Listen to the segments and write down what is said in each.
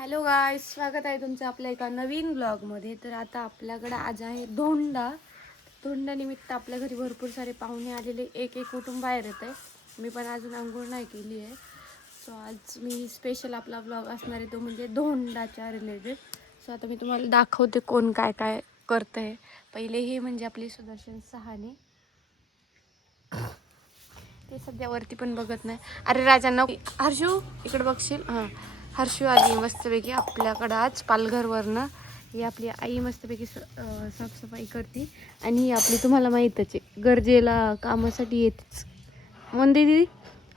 Hello guys, स्वागत आहे तुमचं आपल्या एका नवीन ब्लॉगमध्ये. तर आता आपल्याकडे आज आहे धोंडानिमित्त आपल्या घरी भरपूर सारे पाहुणे आलेले. एक कुटुंब बाहेर येत आहे. मी पण अजून अंघोळ नाही केली आहे. सो आज मी स्पेशल आपला ब्लॉग असणार आहे, तो म्हणजे धोंडाच्या रिलेटेड. सो आता मी तुम्हाला दाखवते कोण काय काय करतं आहे. पहिले हे म्हणजे आपले सुदर्शन सहाने, ते सध्या वरती पण बघत नाही. अरे राजांना, हर्षू इकडे बघशील. हां, हर्षू आली मस्तपैकी आपल्याकडं आज पालघरवरनं. ही आपली आई मस्तपैकी साफसफाई करते. आणि ही आपली तुम्हाला माहीतच आहे, गरजेला कामासाठी येतेच. म्हणते दीदी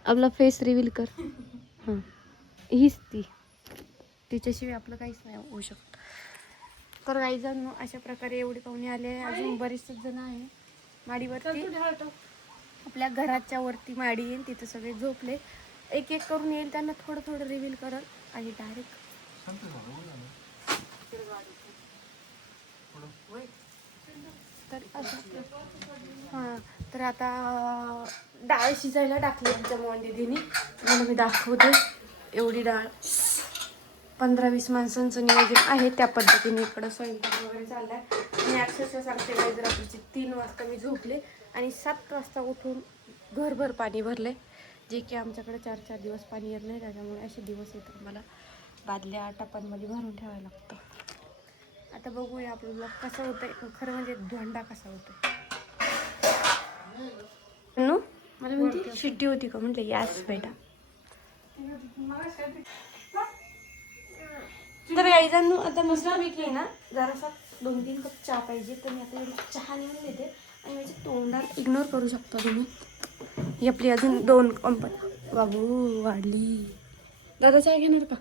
आपला फेस रिव्हील कर. हां, हीच तिच्याशिवाय आपलं काहीच नाही होऊ शकत. तर काही जण अशा प्रकारे एवढे पाहुणे आले. अजून बरेचसे जण आहे माडीवरती. आपल्या घराच्या वरती माडी येईल, तिथे सगळे झोपले. एक एक करून येईल, त्यांना थोडं थोडं रिव्हील करल आणि डायरेक्ट तर असं. हां, तर आता डाळ शिजायला टाकली आमच्या मोहन दीदीनी. मला मी दाखवते. एवढी डाळ 15-20 माणसांचं नियोजन आहे. त्या पद्धतीने इकडं स्वयंपाक वगैरे चाललाय. आणि अक्षरशः सांगते काय, जर रात्रीचे 3 वाजता मी झोपले आणि 7 वाजता उठून घरभर पाणी भरले. जे की आमच्याकडे 4-4 दिवस पाणी येत नाही, त्याच्यामुळे असे दिवस येतात. मला बादल्या टपांमध्ये भरून ठेवायला लागतं. आता बघूया आपलं ब्लॉग कसं होतंय. खरं म्हणजे धोंडा कसा होतोय. मला म्हणते शिट्टी होती का, म्हटलं यास बेटा. तर गाईजांनो, आता मस्तपैकी ना जरासा 2-3 कप चहा पाहिजे. तर मी आता एवढी चहा लिहून देते आणि माझ्या तोंडाला इग्नोर करू शकता तुम्ही. ही आपली अजून 2 कंपनी. बाबू वाढली. दादा चहा घेणार का?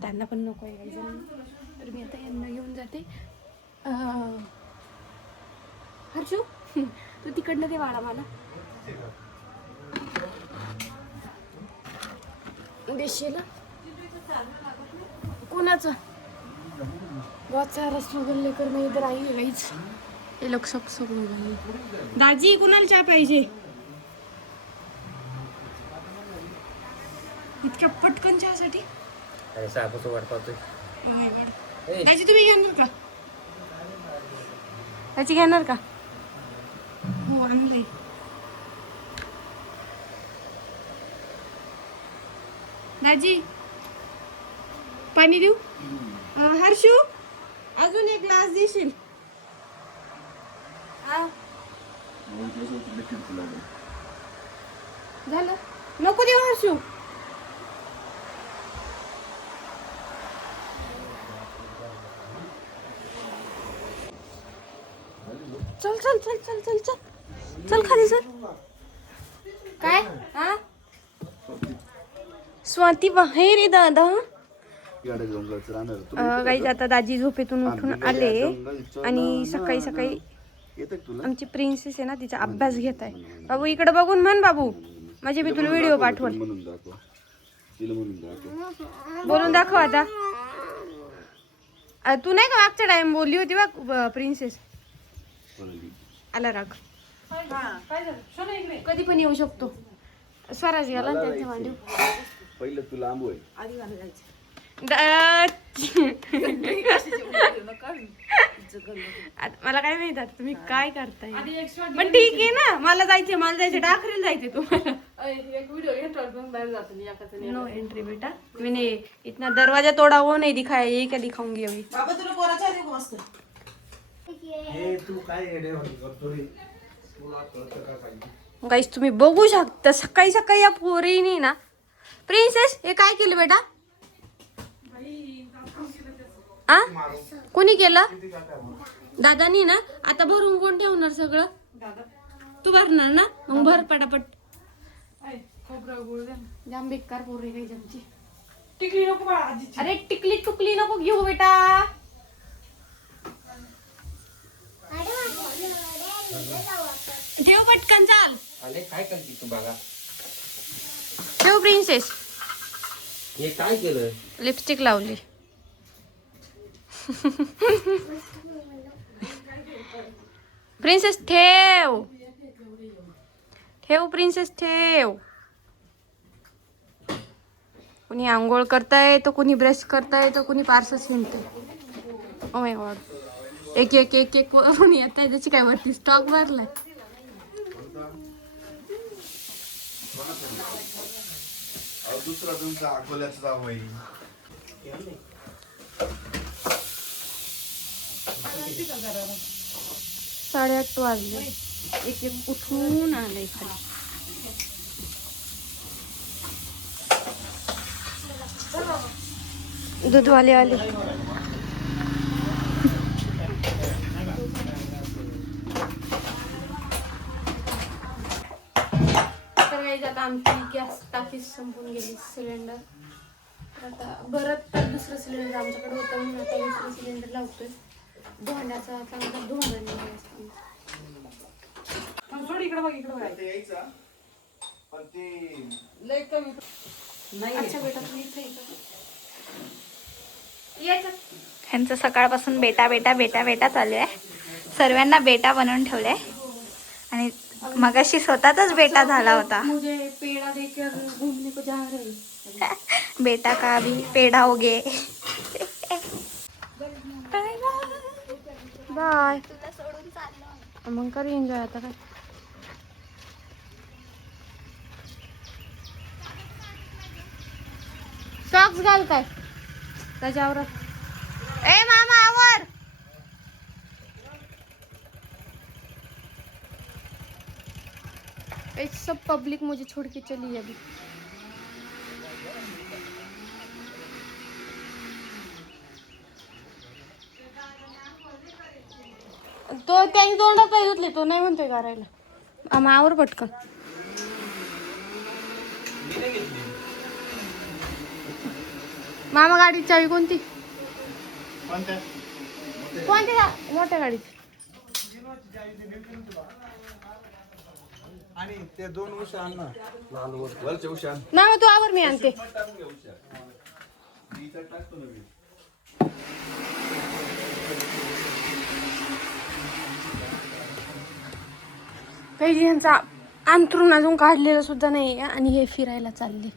त्यांना पण नको आहे गाईजांनो. तर मी आता यांना घेऊन जाते. हर्षू तू तिकडनं ते वाडा मला देशीला. कोणाचं बहुत सारा स्ट्रगल लेकर मैं इधर आई है गाइस. ये लोग सब निघाले. दाजी कुणाला चहा पाहिजे? इतक्या पटकन चहासाठी? अरे साबूचं वाट पाहतोय. दाजी तुम्ही घेणार का? दाजी घेणार का? हो आणलंय. दाजी पाणी देऊ? हर्षू अजून एक ग्लास देशील? झालं, नको देऊ हर्षू. चल चल चल चल चल चल चल खाली चल. काय? हा स्वाती बाहेर आहे दादा. गाईज आता दाजी झोपेतून उठून आले आणि सकाळी सकाळी आमची प्रिन्सेस आहे ना, तिचा अभ्यास घेत आहे. बाबू इकडे बघून म्हण. बाबू माझे मी तुला व्हिडिओ पाठवल. बोलून दाखव आता. तू नाही का मागच्या टाइम बोलली होती बघ प्रिन्सेस. आला राग. कधी पण येऊ शकतो. स्वराज गेला ना त्यांच्या मांडीव. पहिलं तू लांब होय. मला काय माहित आता तुम्ही काय करताय. पण ठीक आहे ना, मला जायचंय टाकरेल जायचंय तुम्हाला. नो एंट्री बेटा. मैंने इतना दरवाजा तोडा वो नहीं दिखाया, ये क्या दिखाऊंगी अभी. गाईस तुम्ही बघू शकता, सकाळी सकाळी या पोरीने ना. प्रिन्सेस हे काय केलं बेटा? आ कोणी केलं? दादानी ना. आता भरून कोण ठेवणार सगळं? तू भरणार ना, मग भर पटापट. जाम बेकार पोरी काही जमची. टिकली नको. अरे टिकली टुकली नको घेऊ बेटा. ठेव पटकन चाल. अरे काय करते तू बघा. ठेव प्रिन्सेस. हे काय केलं? लिपस्टिक लावली. प्रिन्सेस ठेव. ठेव प्रिन्सेस ठेव. कुणी आंघोळ करताय तर कुणी ब्रश करताय तर कुणी पार्सच हिंडतंय. ओ माय गॉड, एक एक एक एक वरून येत आहे. त्याची काय वरती स्टॉक भरलाय. दुसरा तुमचा अकोल्याचा जावई 8:30 वाजले. एक एक उठून आलंय खाली. दूधवाले आले. तर काही आता आमची गॅस टाकी संपून गेली. सिलेंडर आता परत तर दुसरं सिलेंडर आमच्याकडे होतं म्हणून आता दुसरं सिलेंडर लावतोय. धुण्याचा चांगला धुणं नाही असतो. इकडे बघ, इकडे बघ. यायचा पण ते लय कमी नाही. अच्छा बेटा तुम्ही इथे यायचं. ह्यांचं सकाळपासून बेटा बेटा बेटा बेटा चालू आहे. सर्वांना बेटा बनवून ठेवलंय आणि मगाशी स्वतःच बेटा झाला होता. मुझे पेड़ा देकर घूमने को जा रहे. बेटा का भी पेढा होगे. बाय. मग करू एन्जॉय आता काय. सॉक्स घाल काय त्याच्यावर. ए मामा आवर. सब पब्लिक मुझे छोड़ के चली अभी. तो त्यांनी तोंडात पाय धुतले. तो नाही म्हणतोय करायला. आवर पटकन. मामा गाडीची चावी कोणती? कोणत्या मोठ्या गाडीची? आणि ते 2 उषा आण ना. वरचे उषा आण. ना तू आवर, मी आणते. काही यांचा अंथरूण अजून काढलेलं सुद्धा नाही आणि हे फिरायला चालले.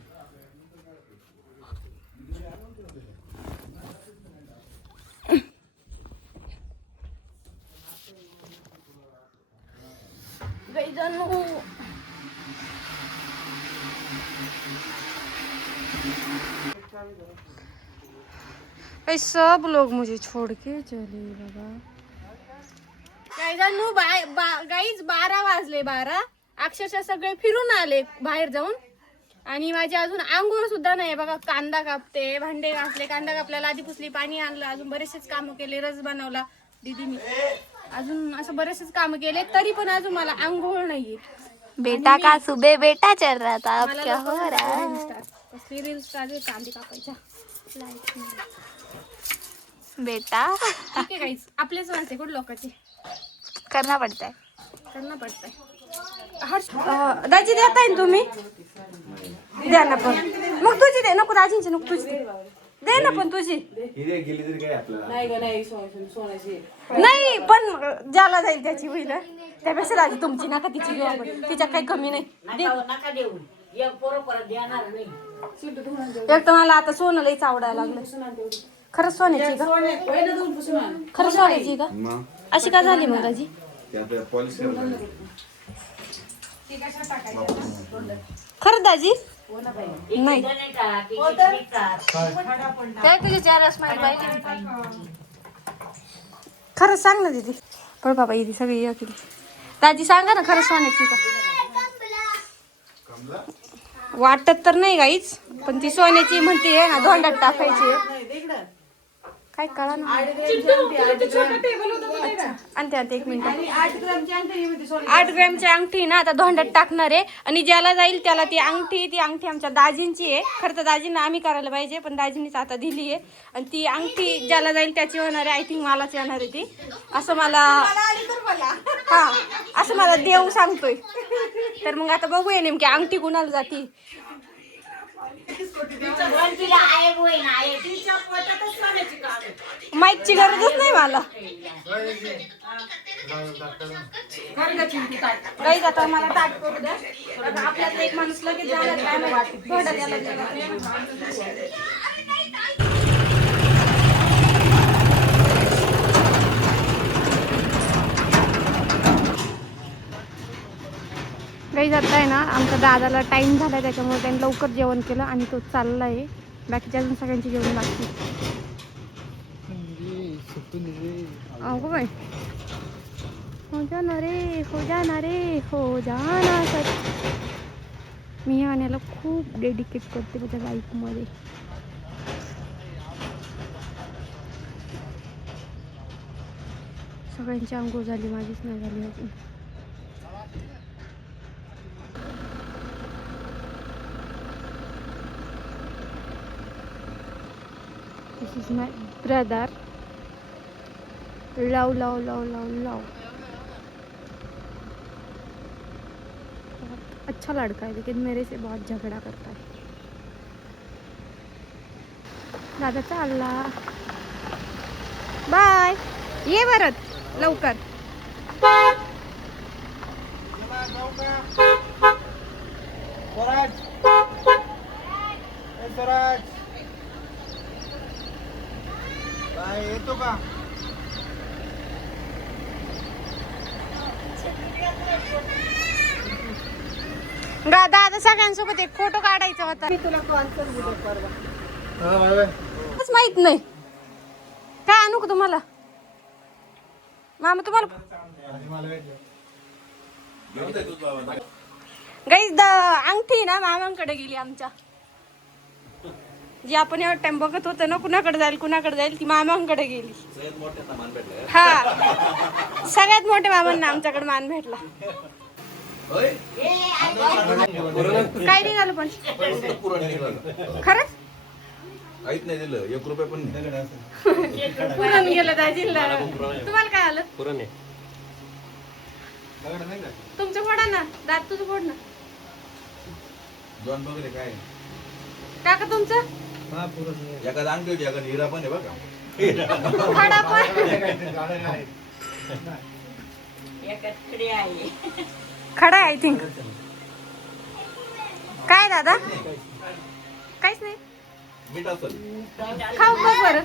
सब लोग मुझे छोड़ के चले बाबा. गाईज 12 वाजले. 12 अक्षरशः सगळे फिरून आले बाहेर जाऊन. आणि माझी अजून आंघोळ सुद्धा नाही. बघा कांदा कापते, भांडे घासले, कांदा कापला, लादी पुसली, पाणी आणलं, अजून बरेचसेच कामं केले, रस बनवला दीदीनी, अजून असं बरेचसेच कामं केले, तरी पण अजून मला आंघोळ नाहीये. बेटा का सुबह बेटा चल रहा था, अब क्या हो रहा है? रील स्टार कांदे कापायच्या बेटा ठीक आहे गाईज. आपलेच वाचते कुठे लोकांचे करना पड़ता है. दाजी देताय ना तुम्ही? द्या ना पण. मग तुझी दे. नको दाजींची, नको तुझी दे ना पण तुझी. हिरे गेली तरी काय आपल्याला नाही ग नाही. सोन्याची नाही पण ज्याला जाईल त्याची होईल. त्यापेक्षा दाजी तुमची नका तिची घेऊ आपण. तिच्या काही कमी नाही. नका देऊ. एक परत देणार नाही. एक तर मला आता सोनं लईच आवडायला लागलं. खरंच सोन्याची का? खरंच सोन्याची का? मग अशी का झाली मग दाजी? त्यात पॉलिश करायला खरंच दाजी? नाही काय तुझे 4 स्माइल पाहिजे. खरंच सांग ना दीदी. पण बाबा इथे सगळी या केली. दाजी सांगा ना खरंच सोन्याची का? वाटत तर नाही गाईच, पण ती सोन्याची म्हणते आहे ना, धोंडात टाकायची. काय कळा ना. आणते 1 मिनिट. 8 ग्रॅमची अंगठी ना आता धोंड्यात टाकणार आहे. आणि ज्याला जाईल त्याला ती अंगठी आमच्या दाजींची आहे. खरं तर दाजींना आम्ही करायला पाहिजे, पण दाजींनीच आता दिली आहे. आणि ती अंगठी ज्याला जाईल त्याची होणार आहे. आय थिंक मलाच येणार आहे ती, असं मला असं मला देव सांगतोय. तर मग आता बघूया नेमकी अंगठी कुणाला जाती. माईकची गरजच नाही मला. गाईज आता मला ताट करू द्या. आता आपल्यातलं एक माणूस लगेच झालं काय माहिती. थोडं त्याला दिलं. गाईज आता आहे ना आमच्या दादाला टाइम झाला त्याच्यामुळे त्यांनी लवकर जेवण केलं आणि तो चालला आहे. बाकीच्या अजून सगळ्यांची जेवण बाकी. अगो बाई हो जाना रे हो जाना रे हो जाना सर. मी ह्या गाण्याला खूप डेडिकेट करते माझ्या लाईफमध्ये. सगळ्यांची अंघोळ झाली माझीच नाही झाली अजून. This is my brother. Love, love, love, love, love. बहुत अच्छा लड़का है लेकिन मेरे से बहुत झगड़ा करता है. दादा चालला. बाय. ये भरत लवकर. येतो का? दादा सगळ्यांसोबत एक फोटो काढायचा होता. माहित नाही काय आणू का तुम्हाला मामा तुम्हाला गाईज अंगठी ना मामांकडे गेली आमच्या. जी आपण एवढा टाइम बघत होतो ना कुणाकडे जाईल ती मामांकडे गेली. हा सगळ्यात मोठ्या मामांना आमच्याकडे मान भेटला. काय निघालं पण खरंच काहीच नाही दिलं 1 रुपया पण पुरण गेलं दाजीला. तुम्हाला काय आलं तुमचं फोडा ना दात तुझं फोड ना. जॉन बघले काय काका तुमचं एखादा अंगठी होती एखादा हिरा पण आहे बघा. फोडा पण खडा आहे आय थिंक. काय दादा काहीच नाही मीठ असेल खाऊ बघ बरं.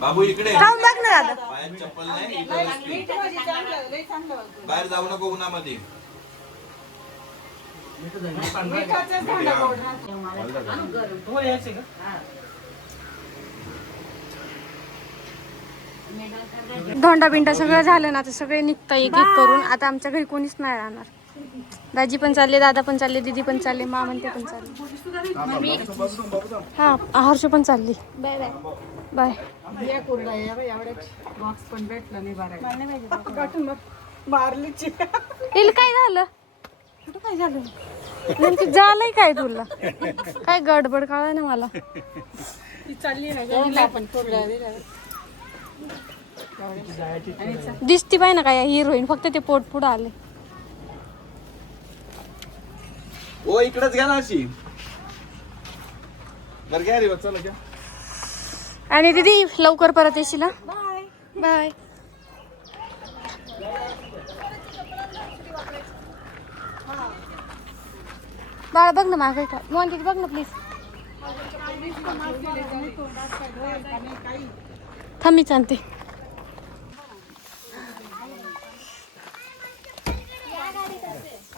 बाबू इकडे खाऊन बघ ना दादा. पायात चप्पल नाही बाहेर जाऊ नको उन्हामध्ये. धोंडा बिंडा सगळं झालं ना आता सगळे निघता एक एक करून. आता आमच्या घरी कोणीच नाही राहणार. दाजी पण चालले दादा पण चालले दीदी पण चालले मामन ते पण चालले. हा हर्ष पण चालली. Bye bye bye. काय झालं कुठं काय झालं नेमकी झालंय काय तुला काय गडबड कळलं ना मला. दिसती पाय ना काय हिरोईन फक्त ते पोट पुढं आले. ओ इकडेच घ्या ना अशी बरं घ्या रे चला घ्या. आणि दीदी लवकर परत येशील ना. Bye bye. बाळा बघ ना मागे का मोहन तिथे बघ ना प्लीज. थांब मी चालते.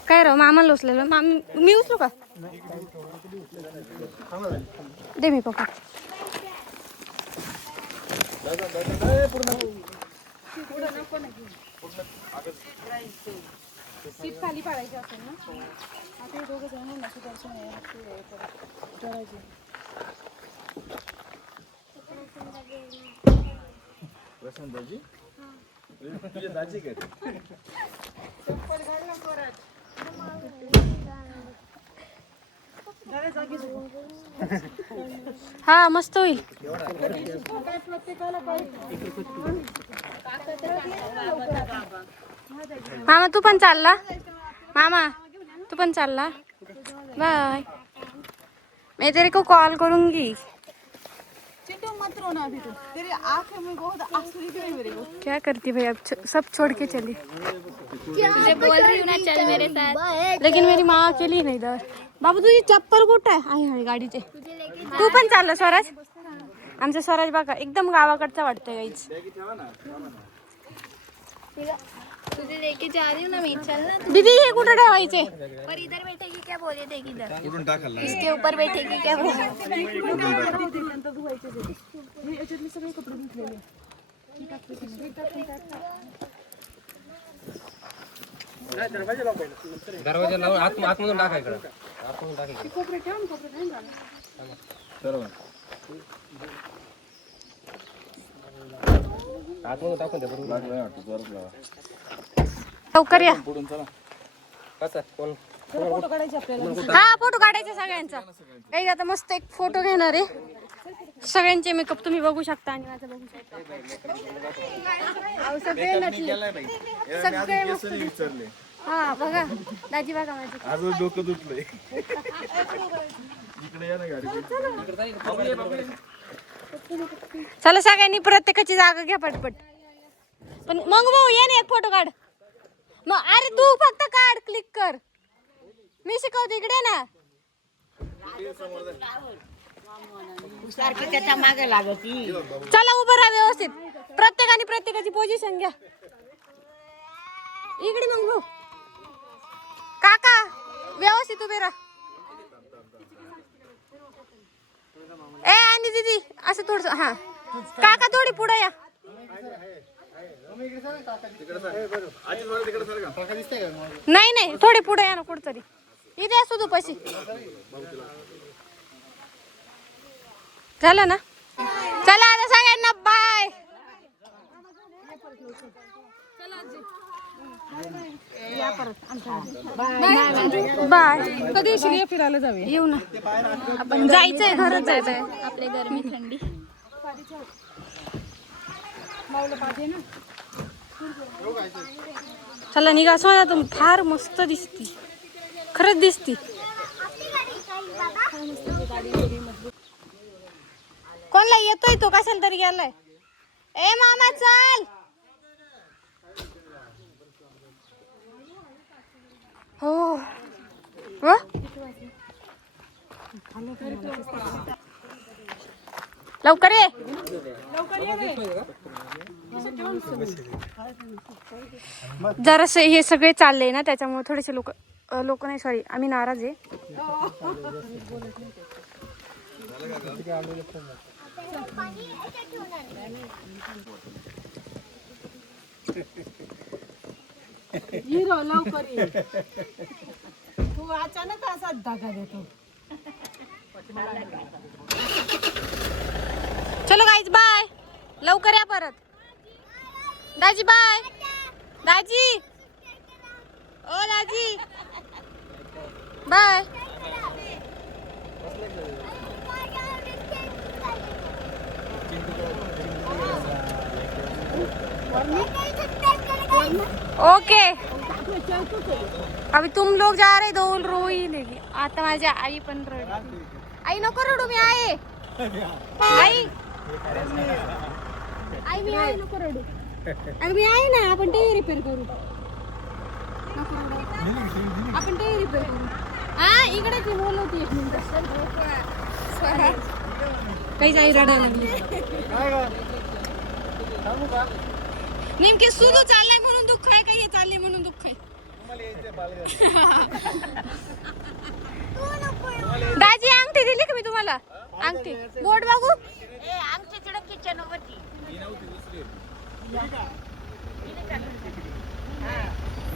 काय राव मामा लोचलेलं मी उचलू का दे मी पप्पा. सीट खाली पाडायची असेल ना. आता हे दोघं जण नसू दर्शन दाजी तुझे दाजी काय हा मस्त होईल. मामा तू पण चालला. मामा तू पण चालला. बाय. मैं तेरे को कॉल करूंगी. क्या करती भाई, अब सब छोड़ के चली। तुझे बोल रही हूँ ना, चल मेरे साथ। लेकिन मेरी माँ अकेली नाही इधर। बाबू तुझी चप्पल कुठं आहे? आहे गाडीचे। तू पण चालला स्वराज? आमचा स्वराज बघा एकदम गावाकडचा वाटतंय गाईच। तुझे लेके जा रही हूँ ना मैं, चल ना। दीदी हे कुठं ठेवायचे? पर इधर बैठेगी क्या, बोले थे किधर? इसके ऊपर बैठेगी क्या बोले? दरवाजा लावून आतमधून टाका इकडं. आतमधून टाका बरोबर. आतमधून टाकून दे बरोबर. लवकर या। कसं कोण हा फोटो काढायचे सगळ्यांचा। काही आता मस्त एक फोटो घेणार आहे। सगळ्यांचे मेकअप तुम्ही बघू शकता आणि माझा बघू शकता। अहो, सगळे नटले, सगळे मस्त. हा बघा दाजी बघा माझे आज डोकं दुखलंय. इकडे या ना गाडी. चला सगळ्यांनी प्रत्येकाची जागा घ्या पटपट। पण मग भाऊ ये ना एक फोटो काढ मग। अरे तू फक्त काढ, क्लिक कर, मी शिकवते इकडे ना। सारखी त्याच्या मागे लागती. चला उभं राहा व्यवस्थित, प्रत्येकाने प्रत्येकाची पोझिशन घ्या। इकडे मग भाऊ काका व्यवस्थित उभे राहा। ए आणि दीदी असं थोडस, हा काका थोडी पुढे या। नाही नाही थोडे पुढे या ना कुठतरी, इथे असतो तू पशी। झालं ना? चला आता सगळ्यांना बाय बाय। कधी फिरायला जाऊया, येऊ ना आपण। जायचंय, घरात जायचंय आपले गरमी थंडी। चला निघा। सोना तुम्ही फार मस्त दिसती, खरंच दिसती। कोणला येतोय तो, कशाला तरी गेलाय। ए मामा चल। हो व? लवकर ये। जरासे हे सगळे चालले ना त्याच्यामुळे थोडेसे लोक नाही सॉरी आम्ही नाराज आहे। लवकर ये. तू अचानक असा धागा देतो. चलो गाईज बाय, लवकर या परत। दाजी बाय। दाजी, ओ दाजी बाय। ओके अभी तुम लोग जा रहे, दो रो ही नाही। आता माझ्या आई पण रडली। आई नको रडू, मी आहे। आई आई मी आहे, नको रडू। अगं मी आहे ना, आपण टीव्ही रिपेअर करू। नको रडू, आपण टीव्ही रिपेअर करू। हा इकडे ती बोलवती एक मिनिट। काही आई रडायला लागली। नेमके सुरू चाललाय म्हणून दुःख आहे, काही चालले म्हणून दुःख आहे। दाजी अंगठी दिली का मी तुम्हाला? अंगठी बोट बघू। आमच्या तिकडे किचन होती.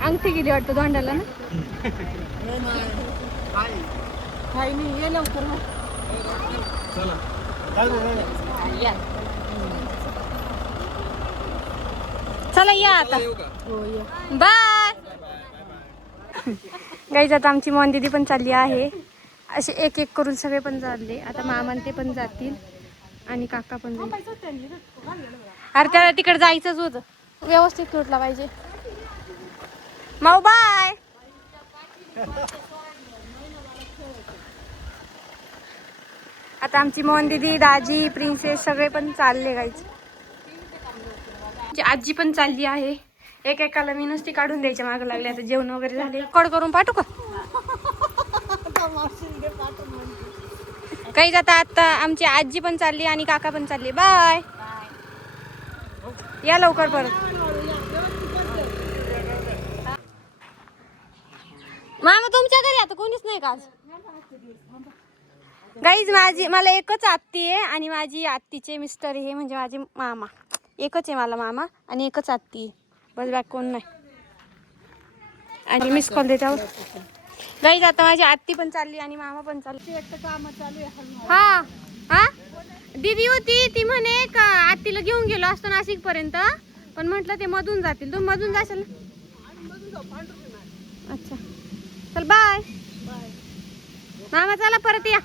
अंगठी गेली वाटतं दोंडाला ना। काही नाही, ये लवकर. चला या आता, बाय। गाईज आता आमची मोहन दीदी पण चालली आहे। असे एक एक करून सगळे पण चालले। आता मामा ते पण जातील आणि काका पण जाईल। अरे त्याला तिकडे जायचंच होतं, व्यवस्थित तुटला पाहिजे। माऊ बाय। आता आमची मोहन दीदी, दाजी, प्रिन्सेस सगळे पण चालले गाईच. आजी पण चालली आहे. एकेकाला मी नुसती काढून द्यायच्या मागे लागले. आता जेवण वगैरे झाले. कॉल करून पाठवू का काही जाता. आता आमची आजी पण चालली आणि काका पण चालले. बाय, या लवकर परत. मामा तुमच्या घरी आता कोणीच नाही का आज? गाईज मला एकच आत्ती आहे आणि माझी आत्तीचे मिस्टर हे म्हणजे माझे मामा. एकच आहे मला मामा आणि एकच आत्ती आहे. बस बॅग कोण नाही. आणि मिस कॉल देता गाईज. आता माझी आत्ती पण चालली आणि मामा पण चालली. हा हा दीदी होती ती म्हणे का आत्तीला घेऊन गेलो असतो नाशिक पर्यंत, पण म्हटलं ते मधून जातील. तुम्ही मधून जाशाल? अच्छा चल बाय. मामा चला परत या.